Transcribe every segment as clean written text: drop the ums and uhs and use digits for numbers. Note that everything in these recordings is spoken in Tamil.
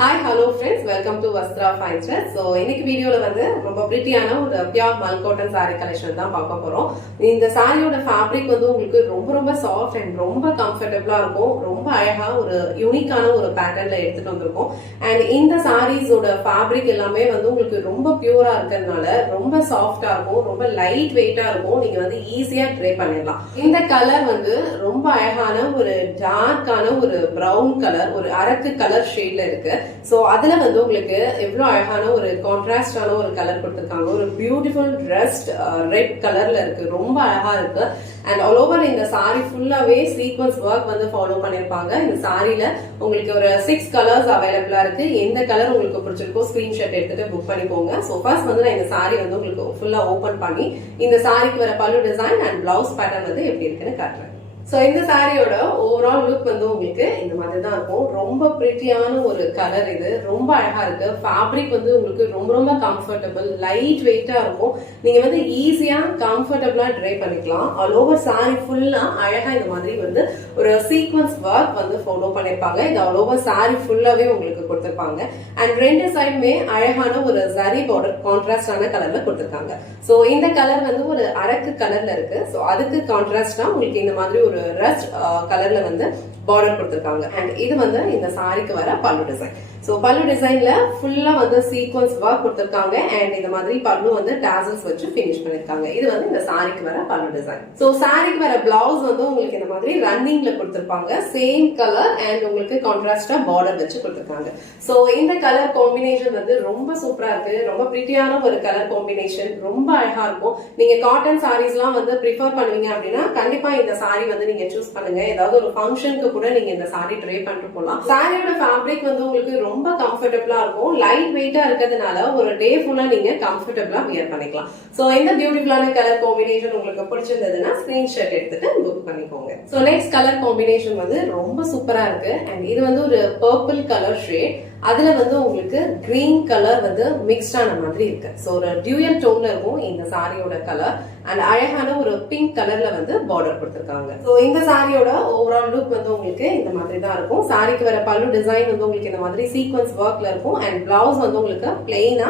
Hi hello friends, welcome to Vastra fine dress. So இன்னைக்கு வீடியோல வந்து ரொம்ப பிரிட்டியான ஒரு பியூர் மல் காட்டன் சாரி கலெக்ஷன் தான் பார்க்க போறோம். இந்த சாரியோட ஃபேப்ரிக் வந்து உங்களுக்கு ரொம்ப ரொம்ப சாஃப்ட் அண்ட் ரொம்ப கம்ஃபர்டபுளா இருக்கும். ரொம்ப அழகா ஒரு யூனிக்கான ஒரு பேட்டர்ன்ல எடுத்துட்டு வந்திருக்கோம். அண்ட் இந்த சாரீஸோட ஃபேப்ரிக் எல்லாமே வந்து உங்களுக்கு ரொம்ப பியூரா இருக்கிறதுனால ரொம்ப சாஃப்டா இருக்கும், ரொம்ப லைட் வெயிட்டா இருக்கும். நீங்க வந்து ஈஸியா ட்ரை பண்ணிடலாம். இந்த கலர் வந்து ரொம்ப அழகான ஒரு டார்க்கான ஒரு பிரவுன் கலர், ஒரு அரக்கு கலர் ஷேட்ல இருக்கு. சோ அதுல வந்து உங்களுக்கு எவ்வளவு அழகான ஒரு கான்ட்ராஸ்டான ஒரு கலர் கொடுத்திருக்காங்க. ஒரு பியூட்டிஃபுல் ரெஸ்ட் ரெட் கலர்ல இருக்கு, ரொம்ப அழகா இருக்கு. அண்ட் ஆல் ஓவர் இந்த சாரி ஃபுல்லாவே சீக்வன்ஸ் ஒர்க் வந்து ஃபாலோ பண்ணிருப்பாங்க. இந்த சாரில உங்களுக்கு ஒரு 6 கலர்ஸ் அவைலபிளா இருக்கு. எந்த கலர் உங்களுக்கு பிடிச்சிருக்கோ ஸ்கிரீன்ஷாட் எடுத்துட்டு புக் பண்ணிக்கோங்க. சோ ஃபர்ஸ்ட் வந்து நான் இந்த சாரி வந்து உங்களுக்கு ஃபுல்லா ஓபன் பண்ணி இந்த சாரிக்கு வர பல்லு டிசைன் அண்ட் பிளவுஸ் பேட்டர்ன் வந்து எப்படி இருக்குன்னு காட்டுறேன். சோ இந்த சாரியோட ஓவரால் லுக் வந்து உங்களுக்கு இந்த மாதிரி தான் இருக்கும். ரொம்ப பிரிட்டியான ஒரு கலர், இது ரொம்ப அழகா இருக்கு. ஃபேப்ரிக் வந்து உங்களுக்கு ரொம்ப ரொம்ப கம்ஃபர்டபுள், லைட் வெயிட்டா இருக்கும். நீங்க வந்து ஈஸியா கம்ஃபர்டபுளா ட்ரை பண்ணிக்கலாம். ஆல் ஓவர் சாரி ஃபுல்லா அழகா இந்த மாதிரி வந்து ஒரு சீக்வன்ஸ் ஒர்க் வந்து ஃபாலோ பண்ணிருப்பாங்க. இது ஆல் ஓவர் சாரி ஃபுல்லாவே உங்களுக்கு கொடுத்திருப்பாங்க. அண்ட் ரெண்டு சைடுமே அழகான ஒரு ஜரி பார்டர் கான்ட்ராஸ்டான கலர்ல கொடுத்திருக்காங்க. சோ இந்த கலர் வந்து ஒரு அரக்கு கலர்ல இருக்கு. சோ அதுக்கு கான்ட்ராஸ்டா உங்களுக்கு இந்த மாதிரி ஒரு ரஸ்ட் கலர்ல வந்து பார்டர் கொடுத்திருக்காங்க. அண்ட் இது வந்து இந்த சாரிக்கு வர பல்லு டிசைன். சோ பல்லு டிசைன்ல ஃபுல்லா வந்து சீக்வன்ஸ் ஒர்க் கொடுத்திருக்காங்க. அண்ட் இந்த மாதிரி பல்லு வந்து டாசல்ஸ் வச்சு பினிஷ் பண்ணிருக்காங்க. இது வந்து இந்த சாரிக்கு வர பல்லு டிசைன். சோ சாரிக்கு வர பிளவுஸ் வந்து உங்களுக்கு இந்த மாதிரி ரன்னிங்ல கொடுத்திருப்பாங்க. சேம் கலர் அண்ட் உங்களுக்கு கான்ட்ராஸ்டா பார்டர் வச்சு கொடுத்திருக்காங்க. சோ இந்த கலர் காம்பினேஷன் வந்து ரொம்ப சூப்பரா இருக்கு. ரொம்ப பிரிட்டியான ஒரு கலர் காம்பினேஷன், ரொம்ப அழகா இருக்கும். நீங்க காட்டன் சாரீஸ் எல்லாம் வந்து ப்ரிஃபர் பண்ணுவீங்க அப்படின்னா கண்டிப்பா இந்த சாரி வந்து நீங்க சூஸ் பண்ணுங்க. ஏதாவது ஒரு ஃபங்க்ஷனுக்கு கூட நீங்க இந்த சாரி ட்ரை பண்ணிட்டு போலாம். சாரியோட ஃபேப்ரிக் வந்து உங்களுக்கு ரொம்ப கம்ஃபர்டபுளா இருக்கும். லைட் வெயிட்டா இருக்கிறதுனால ஒரு டே ஃபுல்லா நீங்க கம்ஃபர்டபுளா வியர் பண்ணிக்கலாம். சோ இந்த பியூட்டிஃபுல்லான கலர் காம்பினேஷன் உங்களுக்கு பிடிச்சிருந்ததுன்னா ஸ்கிரீன்ஷாட் எடுத்துட்டு புக் பண்ணிக்கோங்க. சோ நெக்ஸ்ட் கலர் காம்பினேஷன் வந்து ரொம்ப சூப்பரா இருக்கு. அண்ட் இது வந்து ஒரு பர்பிள் கலர் ஷேட், அதுல வந்து உங்களுக்கு கிரீன் கலர் வந்து மிக்ஸ்ட் ஆன மாதிரி இருக்கு. சோ ஒரு டியூயல் டோன்ல இருக்கும் இந்த சாரியோட கலர். அண்ட் அழகான ஒரு பிங்க் கலர்ல வந்து பார்டர் கொடுத்திருக்காங்க. சோ இந்த சாரியோட ஓவரால் லுக் வந்து உங்களுக்கு இந்த மாதிரி தான் இருக்கும். சாரிக்கு வர பல்லு டிசைன் வந்து உங்களுக்கு இந்த மாதிரி சீக்வன்ஸ் ஒர்க்ல இருக்கும். அண்ட் பிளவுஸ் வந்து உங்களுக்கு பிளெயினா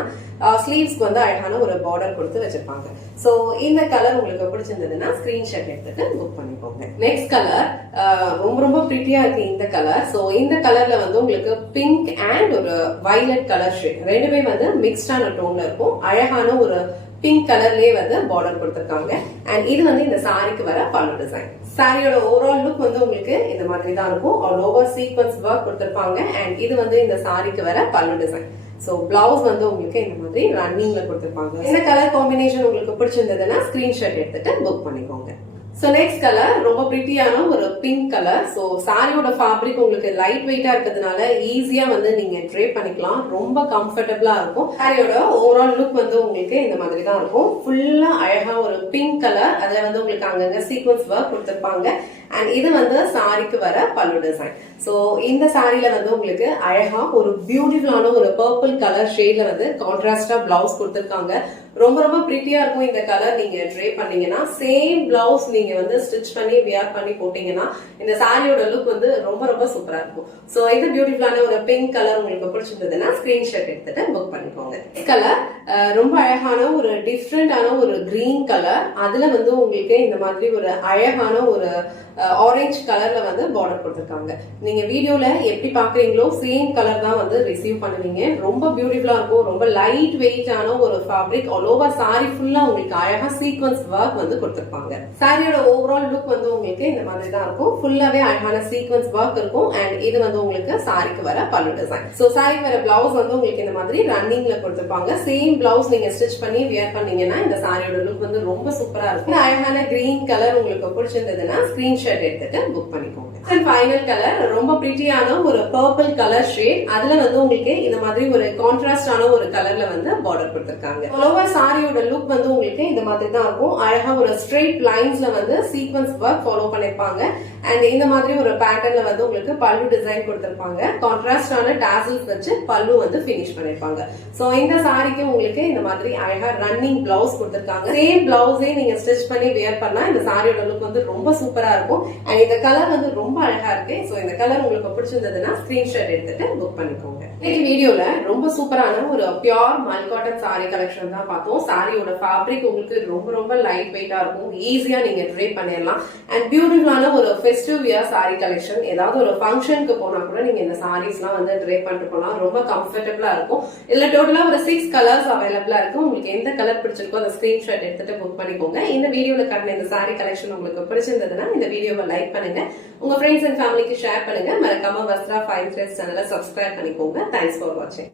ஸ்லீவ்ஸ்க்கு வந்து அழகான ஒரு பார்டர் கொடுத்து வச்சிருப்பாங்க. சோ இந்த கலர் உங்களுக்கு பிடிச்சிருந்ததுன்னா ஸ்கிரீன்ஷாட் எடுத்துட்டு புக் பண்ணிக்கோங்க. நெக்ஸ்ட் கலர் ரொம்ப ரொம்ப பிரிட்டியா இருக்கு இந்த கலர். சோ இந்த கலர்ல வந்து உங்களுக்கு பிங்க் அண்ட் ஒரு வயலட் கலர் ஷேட் ரெண்டுமே வந்து மிக்ஸ்டான டோன்ல இருக்கும். அழகான ஒரு பிங்க் கலர்லயே வந்து பார்டர் கொடுத்திருக்காங்க. அண்ட் இது வந்து இந்த சாரிக்கு வர பல்லு டிசைன். சாரியோட ஓவரால் லுக் வந்து உங்களுக்கு இந்த மாதிரி தான் இருக்கும். ஆல் ஓவர் சீக்வன்ஸ் ஒர்க் கொடுத்திருப்பாங்க. அண்ட் இது வந்து இந்த சாரிக்கு வர பல்லு டிசைன். சோ பிளவுஸ் வந்து உங்களுக்கு இந்த மாதிரி ரன்னிங்ல கொடுத்திருப்பாங்க. இந்த கலர் காம்பினேஷன் உங்களுக்கு பிடிச்சிருந்ததுன்னா ஸ்கிரீன்ஷாட் எடுத்துட்டு புக் பண்ணிக்கோங்க. சோ நெக்ஸ்ட் கலர் ரொம்ப பிரிட்டியான ஒரு பிங்க் கலர். சோ சாரியோட ஃபேப்ரிக் உங்களுக்கு லைட் வெயிட்டா இருக்கிறதுனால ஈஸியா வந்து நீங்க ட்ரை பண்ணிக்கலாம். ரொம்ப கம்ஃபர்டபுளா இருக்கும். சாரியோட ஓவரால் லுக் வந்து உங்களுக்கு இந்த மாதிரி தான் இருக்கும். ஃபுல்லா அழகா ஒரு பிங்க் கலர், அதுல வந்து உங்களுக்கு அங்கங்க சீக்வன்ஸ் ஒர்க் கொடுத்திருப்பாங்க. அண்ட் இது வந்து சாரிக்கு வர பல்லு டிசைன். சோ இந்த சாரில வந்து உங்களுக்கு அழகா ஒரு பியூட்டிஃபுல்லான ஒரு பர்பிள் கலர் ஷேட்ல வந்து கான்ட்ராஸ்டா பிளவுஸ் கொடுத்திருக்காங்க. ரொம்ப ரொம்ப பிரிட்டியா இருக்கும் இந்த கலர். நீங்க ட்ரை பண்ணீங்கன்னா சேம் பிளவுஸ் நீங்க வந்து ஸ்டிச் பண்ணி வியர் பண்ணி போட்டீங்கன்னா இந்த சாரியோட லுக் வந்து ரொம்ப ரொம்ப சூப்பரா இருக்கும். சோ இது பியூட்டிஃபுல்லான ஒரு பிங்க் கலர் உங்களுக்கு பிடிச்சிருந்ததுன்னா ஸ்கிரீன்ஷாட் எடுத்துட்டு புக் பண்ணிக்கோங்க. கலர் ரொம்ப அழகான ஒரு டிஃப்ரெண்டான ஒரு கிரீன் கலர், அதுல வந்து உங்களுக்கு இந்த மாதிரி ஒரு அழகான ஒரு ஆரஞ்சு கலர்ல வந்து பார்டர் கொடுத்திருக்காங்க. நீங்க வீடியோல எப்படி பாக்குறீங்களோ சேம் கலர் தான் வந்து ரிசீவ் பண்ணுவீங்க. ரொம்ப பியூட்டிஃபுல்லா இருக்கும். ரொம்ப லைட் வெயிட்டான ஒரு ஃபேப்ரிக். ஆல் ஓவர் சாரி ஃபுல்லா உங்களுக்கு அழகா சீக்வன்ஸ் ஒர்க் வந்து கொடுத்திருப்பாங்க. சாரியோட ஓவரால் லுக் வந்து உங்களுக்கு இந்த மாதிரி தான் இருக்கும். ஃபுல்லாவே அழகான சீக்வன்ஸ் ஒர்க் இருக்கும். அண்ட் இது வந்து உங்களுக்கு சாரிக்கு வர பல்லு டிசைன். சோ சாரிக்கு வர பிளவுஸ் வந்து உங்களுக்கு இந்த மாதிரி ரன்னிங்ல கொடுத்திருப்பாங்க. சேம் பிளவுஸ் நீங்க ஸ்டிச் பண்ணி வியர் பண்ணீங்கன்னா இந்த சாரியோட லுக் வந்து ரொம்ப சூப்பரா இருக்கும். இந்த அழகான கிரீன் கலர் உங்களுக்கு பிடிச்சிருந்ததுன்னா ஸ்கிரீன்ஷாட் எடுத்துட்டு புக் பண்ணிக்கோங்க. ஃபைனல் கலர் ரொம்ப பிரிட்டியான ஒரு பர்பிள் கலர் ஷேட், அதுல வந்து உங்களுக்கு இந்த மாதிரி ஒரு கான்ட்ராஸ்டான ஒரு கலர்ல வந்து பார்டர் கொடுத்திருக்காங்க. ஓவர் சாரியோட லுக் வந்து உங்களுக்கு இந்த மாதிரி தான் இருக்கும். அழகா ஒரு ஸ்ட்ரெயிட் லைன்ஸ்ல வந்து சீக்வன்ஸ் ஒர்க் ஃபாலோ பண்ணிருப்பாங்க. அண்ட் இந்த மாதிரி ஒரு பேட்டர்ன்ல வந்து உங்களுக்கு பல்லு டிசைன் கொடுத்திருப்பாங்க. கான்ட்ராஸ்டான டாசல்ஸ் வச்சு பல்லு வந்து பினிஷ் பண்ணிருப்பாங்க. சோ இந்த சாரிக்கு உங்களுக்கு இந்த மாதிரி அழகா ரன்னிங் பிளவுஸ் கொடுத்திருக்காங்க. சேம் பிளவுஸே நீங்க ஸ்டிச் பண்ணி வியர் பண்ணா இந்த சாரியோட லுக் வந்து ரொம்ப சூப்பரா இருக்கும். அண்ட் இந்த கலர் வந்து ரொம்ப அழகா இருக்கு. சோ இந்த கலர் உங்களுக்கு பிடிச்சிருந்ததுன்னா ஸ்கிரீன்ஷாட் எடுத்துட்டு புக் பண்ணிக்கோங்க. இன்னைக்கு வீடியோல ரொம்ப சூப்பரான ஒரு பியோர் மல் காட்டன் சாரி கலெக்ஷன் தான் பார்த்தோம். சாரியோட ஃபேப்ரிக் உங்களுக்கு ரொம்ப ரொம்ப லைட் வெயிட்டா இருக்கும், ஈஸியா நீங்க ட்ரேப் பண்ணிடலாம். அண்ட் பியூட்டிஃபுல்லான ஒரு ஃபெஸ்டிவ் வியர் சாரி கலெக்ஷன். ஏதாவது ஒரு ஃபங்க்ஷனுக்கு போனா கூட நீங்க இந்த சாரீஸ்லாம் வந்து ட்ரேப் பண்ணிட்டு போகலாம், ரொம்ப கம்ஃபர்டபுளா இருக்கும். இதுல டோட்டலா ஒரு 6 கலர்ஸ் அவைலபிளா இருக்கு. உங்களுக்கு எந்த கலர் பிடிச்சிருக்கோ அந்த ஸ்கிரீன்ஷாட் எடுத்துட்டு புக் பண்ணிக்கோங்க. இந்த வீடியோல காட்டின இந்த சாரி கலெக்ஷன் உங்களுக்கு பிடிச்சிருந்ததுன்னா இந்த வீடியோவை லைக் பண்ணுங்க, உங்க ஃப்ரெண்ட்ஸ் அண்ட் ஃபேமிலிக்கு ஷேர் பண்ணுங்க. மறக்காம வஸ்த்ரா ஃபைன் த்ரெட்ஸ் சேனலை சப்ஸ்கிரைப் பண்ணிக்கோங்க. Thanks for watching.